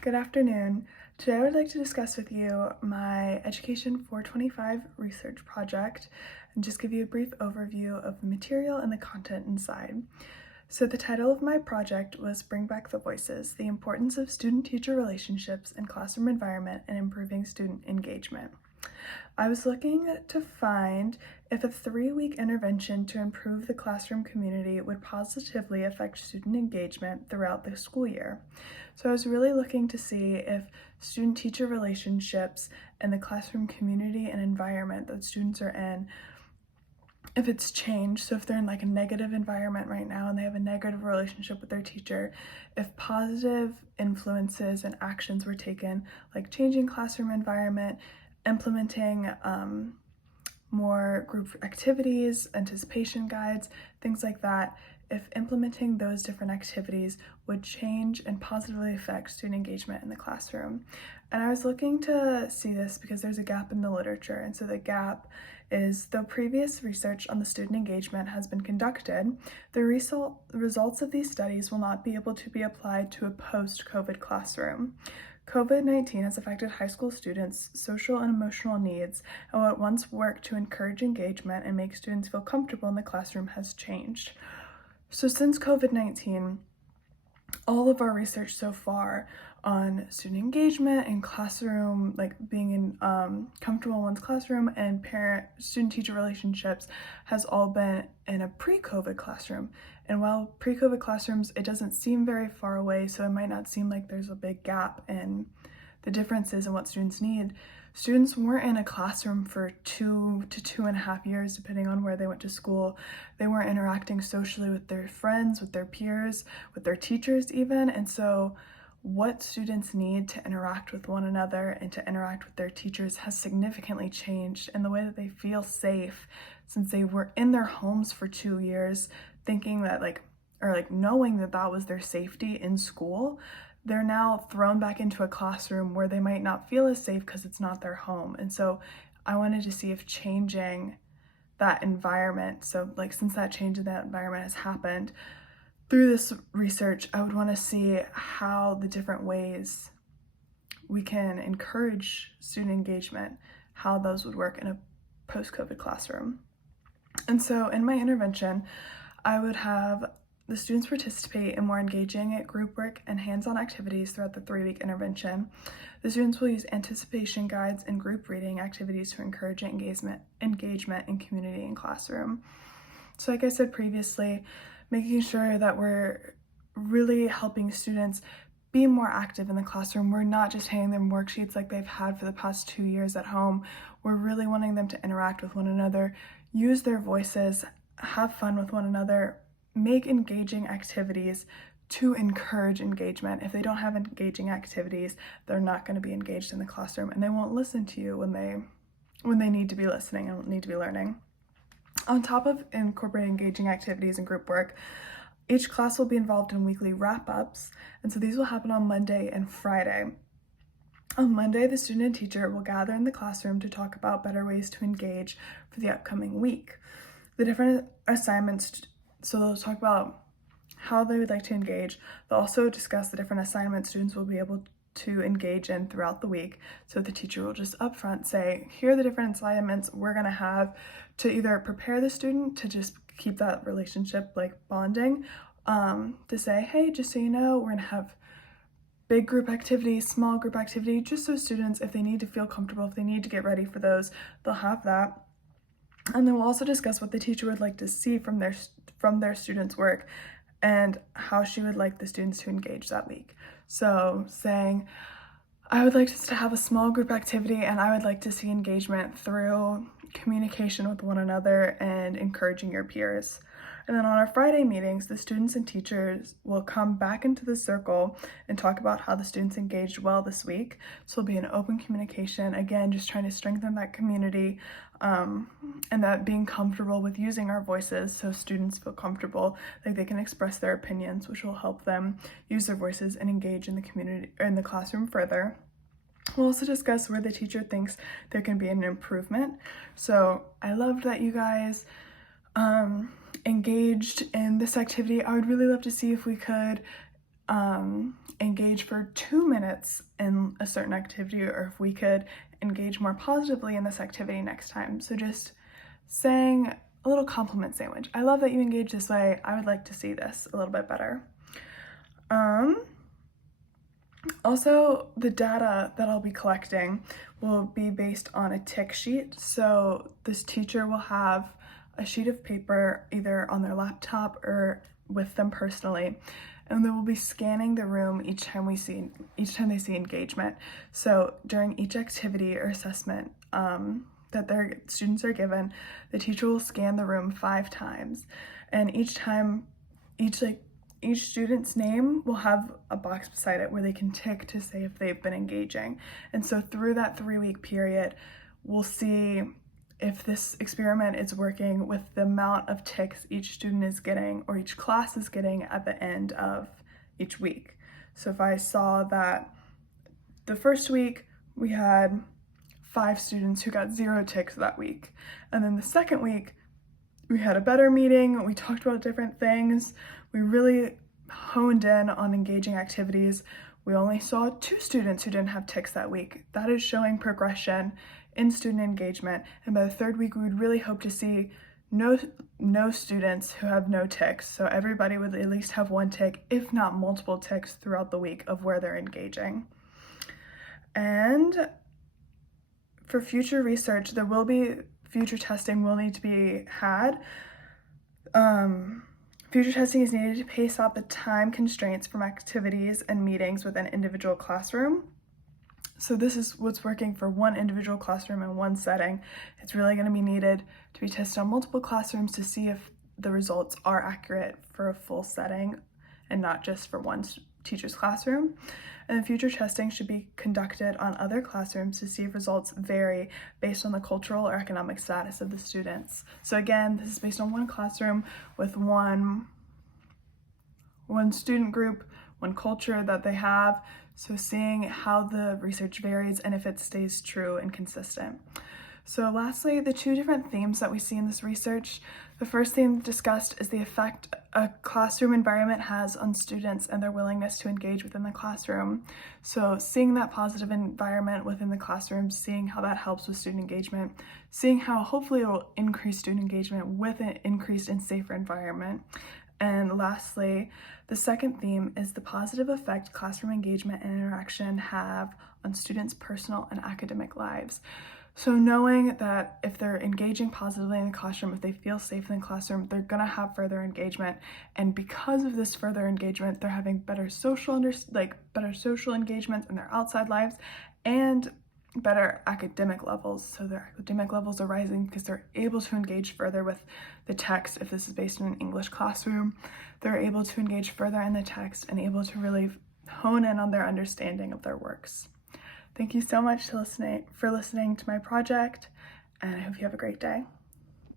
Good afternoon. Today I would like to discuss with you my Education 425 research project and just give you a brief overview of the material and the content inside. So the title of my project was Bring Back the Voices, the Importance of Student-Teacher Relationships in Classroom Environment and Improving Student Engagement. I was looking to find if a 3-week intervention to improve the classroom community would positively affect student engagement throughout the school year. So I was really looking to see if student-teacher relationships and the classroom community and environment that students are in, if it's changed. So if they're in like a negative environment right now and they have a negative relationship with their teacher, if positive influences and actions were taken, like changing classroom environment, implementing more group activities, anticipation guides, things like that, if implementing those different activities would change and positively affect student engagement in the classroom. And I was looking to see this because there's a gap in the literature. And so the gap is, though previous research on the student engagement has been conducted, the results of these studies will not be able to be applied to a post-COVID classroom. COVID-19 has affected high school students' social and emotional needs, and what once worked to encourage engagement and make students feel comfortable in the classroom has changed. So since COVID-19, all of our research so far on student engagement and classroom, like being in comfortable in one's classroom, and parent-student-teacher relationships has all been in a pre-COVID classroom. And while pre-COVID classrooms, it doesn't seem very far away, so it might not seem like there's a big gap in the differences in what students need. Students weren't in a classroom for 2 to 2.5 years, depending on where they went to school. They weren't interacting socially with their friends, with their peers, with their teachers even. And so what students need to interact with one another and to interact with their teachers has significantly changed, and the way that they feel safe, since they were in their homes for 2 years, thinking that knowing that that was their safety in school, they're now thrown back into a classroom where they might not feel as safe because it's not their home. And so I wanted to see if changing that environment, so like since that change in that environment has happened, through this research, I would want to see how the different ways we can encourage student engagement, how those would work in a post-COVID classroom. And so in my intervention, I would have the students participate in more engaging group work and hands-on activities throughout the 3-week intervention. The students will use anticipation guides and group reading activities to encourage engagement in community and classroom. So like I said previously, making sure that we're really helping students be more active in the classroom. We're not just handing them worksheets like they've had for the past 2 years at home. We're really wanting them to interact with one another, use their voices, have fun with one another, make engaging activities to encourage engagement. If they don't have engaging activities, they're not going to be engaged in the classroom, and they won't listen to you when they need to be listening and need to be learning. On top of incorporating engaging activities and group work, each class will be involved in weekly wrap-ups, and so these will happen on Monday and Friday. On Monday, the student and teacher will gather in the classroom to talk about better ways to engage for the upcoming week. The different assignments, so they'll talk about how they would like to engage. They'll also discuss the different assignments students will be able to engage in throughout the week. So the teacher will just upfront say, here are the different assignments we're going to have to either prepare the student to just keep that relationship like bonding, to say, hey, just so you know, we're going to have big group activity, small group activity, just so students, if they need to feel comfortable, if they need to get ready for those, they'll have that. And then we'll also discuss what the teacher would like to see from their students' work and how she would like the students to engage that week. So saying, I would like us to have a small group activity, and I would like to see engagement through communication with one another and encouraging your peers. And then on our Friday meetings, the students and teachers will come back into the circle and talk about how the students engaged well this week. So it'll be an open communication, again, just trying to strengthen that community, and that being comfortable with using our voices so students feel comfortable, like they can express their opinions, which will help them use their voices and engage in the community or in the classroom further. We'll also discuss where the teacher thinks there can be an improvement. So I loved that you guys engaged in this activity. I would really love to see if we could engage for 2 minutes in a certain activity, or if we could engage more positively in this activity next time. So just saying a little compliment sandwich. I love that you engage this way. I would like to see this a little bit better. Also, the data that I'll be collecting will be based on a tick sheet. So this teacher will have a sheet of paper either on their laptop or with them personally, and they will be scanning the room each time they see engagement. So during each activity or assessment that their students are given, the teacher will scan the room 5 times, and each time, each student's name will have a box beside it where they can tick to say if they've been engaging. And so through that 3-week period, we'll see if this experiment is working with the amount of ticks each student is getting or each class is getting at the end of each week. So if I saw that the first week we had 5 students who got 0 ticks that week, and then the second week we had a better meeting, we talked about different things, we really honed in on engaging activities, we only saw 2 students who didn't have ticks that week. That is showing progression in student engagement, and by the 3rd week we would really hope to see no students who have no ticks, so everybody would at least have 1 tick, if not multiple ticks throughout the week of where they're engaging. And for future research, future testing will need to be had. Future testing is needed to pace out the time constraints from activities and meetings within an individual classroom. So this is what's working for one individual classroom in one setting. It's really going to be needed to be tested on multiple classrooms to see if the results are accurate for a full setting and not just for one teacher's classroom. And future testing should be conducted on other classrooms to see if results vary based on the cultural or economic status of the students. So again, this is based on one classroom with one student group, one culture that they have. So seeing how the research varies and if it stays true and consistent. So lastly, the 2 different themes that we see in this research. The first theme discussed is the effect a classroom environment has on students and their willingness to engage within the classroom. So seeing that positive environment within the classroom, seeing how that helps with student engagement, seeing how hopefully it will increase student engagement with an increased and safer environment. And lastly, the second theme is the positive effect classroom engagement and interaction have on students' personal and academic lives. So knowing that if they're engaging positively in the classroom, if they feel safe in the classroom, they're gonna have further engagement. And because of this further engagement, they're having better social engagements in their outside lives and better academic levels. So their academic levels are rising because they're able to engage further with the text. If this is based in an English classroom, they're able to engage further in the text and able to really hone in on their understanding of their works. Thank you so much for listening to my project, and I hope you have a great day.